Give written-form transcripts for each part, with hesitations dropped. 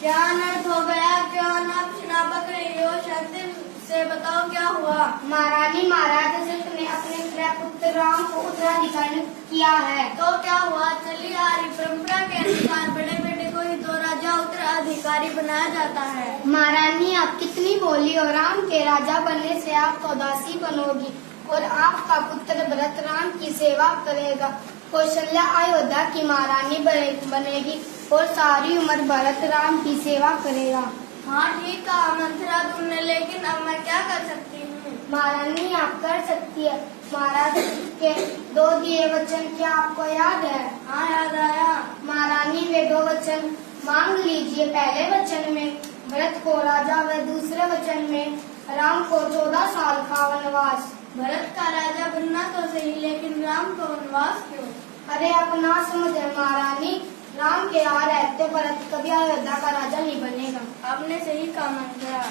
क्या अनर्थ हो गया? क्यों आप सुना बक रही हो? शांति से बताओ क्या हुआ? महारानी, महाराज दशरथ ने अपने प्रिय पुत्र राम को उत्तराधिकारी किया है। तो क्या हुआ? चली आ रही परंपरा के अनुसार बड़े बेटे को ही दो राजा उत्तराधिकारी बनाया जाता है। महारानी, आप कितनी भोली हो। राम के राजा बनने से आप तो दासी बनोगी और आपका पुत्र भरत राम की सेवा करेगा। कौशल्या अयोध्या की महारानी बनेगी और सारी उम्र भरत राम की सेवा करेगा। हाँ ठीक कहा मंथरा तुमने, लेकिन अब मैं क्या कर सकती हूँ? महारानी, आप कर सकती है। महाराज के दो दिए वचन क्या आपको याद है? हाँ याद आया। महारानी, वे दो वचन मांग लीजिए। पहले वचन में भरत को राजा व दूसरे वचन में राम को 14 साल का वनवास। भरत का राजा बनना तो सही, लेकिन राम को वनवास क्यों? अरे आप ना समझे महारानी, राम के यहाँ रहते भरत कभी अयोध्या का राजा नहीं बनेगा। आपने सही कहा मंथरा।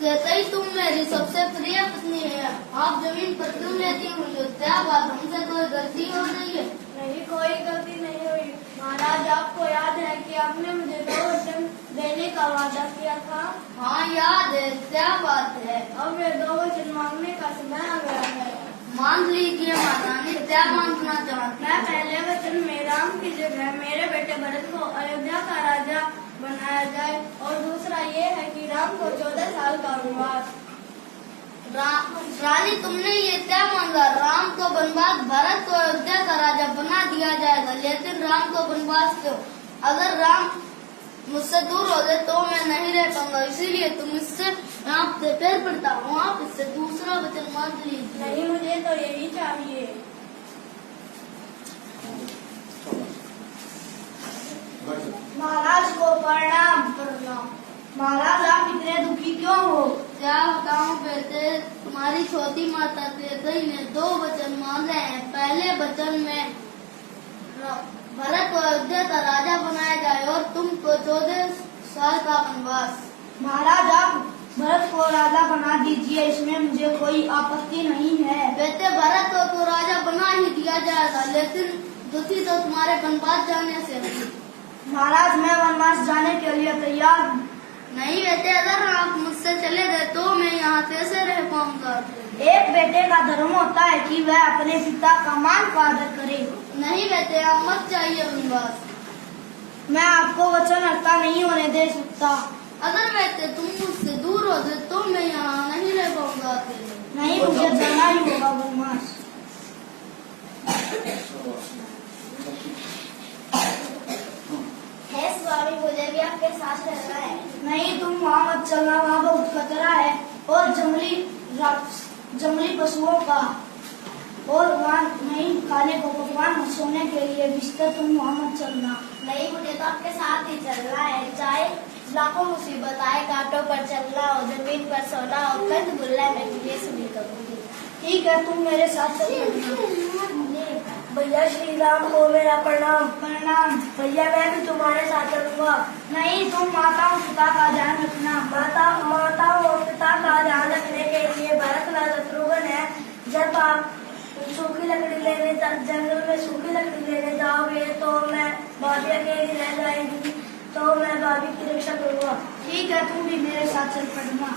कहते तुम मेरी सबसे प्रिय पत्नी है, आप जमीन पर क्यों लेती हो? क्या बात, हमसे कोई गलती हो रही है? नहीं, कोई गलती नहीं हुई महाराज। आपको याद है कि आपने मुझे 2 वचन देने का वादा किया था? हाँ याद है, क्या बात है? अब वे 2 वचन मांगने का समय आ गया है। मांग लीजिए महारानी, क्या मांगना चाहती? मैं पहले वचन में राम की जगह मेरे बेटे भरत को अयोध्या का राजा बनाया जाए, और दूसरा ये है कि राम को 14 साल का वनवास। रानी, तुमने ये क्या मांगा? राम को वनवास, भरत को अयोध्या का राजा बना दिया जाएगा, लेकिन राम को वनवास क्यों? अगर राम मुझसे दूर हो गए तो मैं नहीं रह पाऊंगा, इसीलिए तुम इससे आपसे पैर पड़ता हूँ, आप इससे दूसरा वचन मांग लीजिए। नहीं, मुझे तो यही चाहिए। महाराज को प्रणाम। प्रणाम। महाराज, आप इतने दुखी क्यों हो? क्या बताऊं बेटे, तुम्हारी छोटी माता कैकेयी ने 2 वचन मांगे हैं। पहले वचन में भरत को अयोध्या का राजा बनाया जाए और तुमको 14 साल का वनवास। महाराज, आप भरत को राजा बना दीजिए, इसमें मुझे कोई आपत्ति नहीं है। बेटे, भरत को तो राजा बना ही दिया जाएगा, लेकिन दुखी तो तुम्हारे वनवास जाने से नहीं। महाराज, मैं वनवास जाने के लिए तैयार हूँ। नहीं बेटे, अगर आप मुझसे चले गए तो मैं यहाँ कैसे रह पाऊंगा? एक बेटे का धर्म होता है कि वह अपने पिता का मान का आदर करे। नहीं बेटे, आप मत चाहिए वनवास। मैं आपको वचन हत्या नहीं होने दे सकता। अगर बेटे तुम मुझसे दूर हो गए तो मैं यहाँ नहीं रह पाऊंगा अकेले। नहीं, मुझे जाना ही होगा वनवास। है स्वामी, मुझे भी आपके साथ रहना है। नहीं, तुम वहाँ मत चलना, वहाँ बहुत खतरा है और जंगली पशुओं का, और वहाँ नहीं खाने को पकवान, सोने के लिए बिस्तर, तुम वहाँ मत चलना। नहीं, मुझे तो आपके साथ ही चलना है, चाहे लाखों मुसीबत आए, कांटों पर चलना हो, जमीन पर सोना हो, कंध बुल्ला मैं ये सभी करूँगी। ठीक है, तुम मेरे साथ चलना। भैया श्री राम को मेरा प्रणाम। प्रणाम। भैया, मैं भी तुम्हारे साथ चलूंगा। नहीं, तुम माता और पिता का ध्यान रखना। माता और पिता का ध्यान रखने के लिए भरत व शत्रुघ्न है। जब आप सूखी लकड़ी लेने जंगल में सूखी लकड़ी लेने जाओगे तो मैं भाभी अकेली रह जाएगी, तो मैं भाभी की रक्षा करूँगा। ठीक है, तुम भी मेरे साथ चल पड़ना।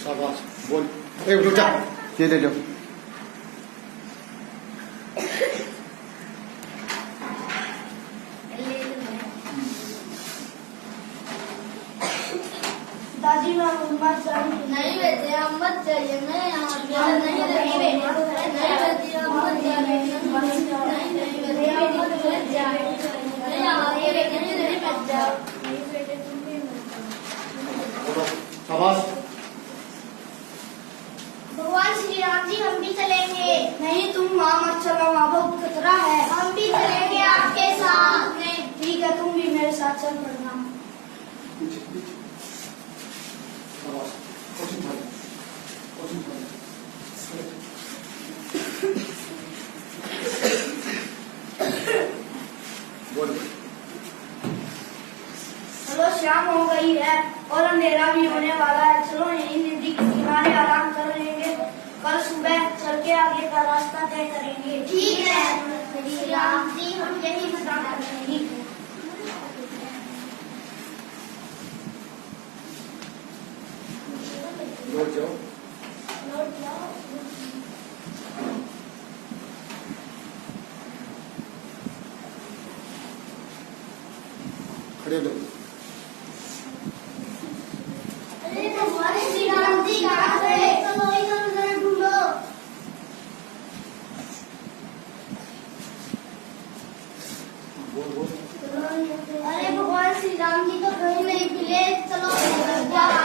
शाबाश, बोल। रुक जा, ये दे दो। दादी, मैं वनवास जाऊंगी। नहीं बेटे, आप मत जाइए, मैं यहाँ नहीं रह पाऊंगा। नहीं बेटे, आप मत जाइए। नहीं बेटे, आप मत जाइए। मैं यहाँ नहीं रह जाओ। शाबाश। भगवान श्री राम जी, हम भी चलेंगे। नहीं, तुम वहाँ मत चलो, वहाँ बहुत खतरा है। हम भी चलेंगे आपके साथ में। ठीक है, तुम भी मेरे साथ चल पड़ना। शाबाश। बोल। चलो, शाम हो गई है और अंधेरा भी होने वाला है। चलो, यहीं नदी के किनारे आराम करो। तय करेंगे। ठीक है श्री राम जी, हम यही पता करेंगे। लौट जाओ। लौट जाओ। खड़े लो। अरे हमारे श्री राम जी कहाँ गए? चलो इधर उधर ढूंढो। बोल बोल। अरे भगवान श्री राम जी तो कहीं नहीं मिले, चलो इधर जाओ।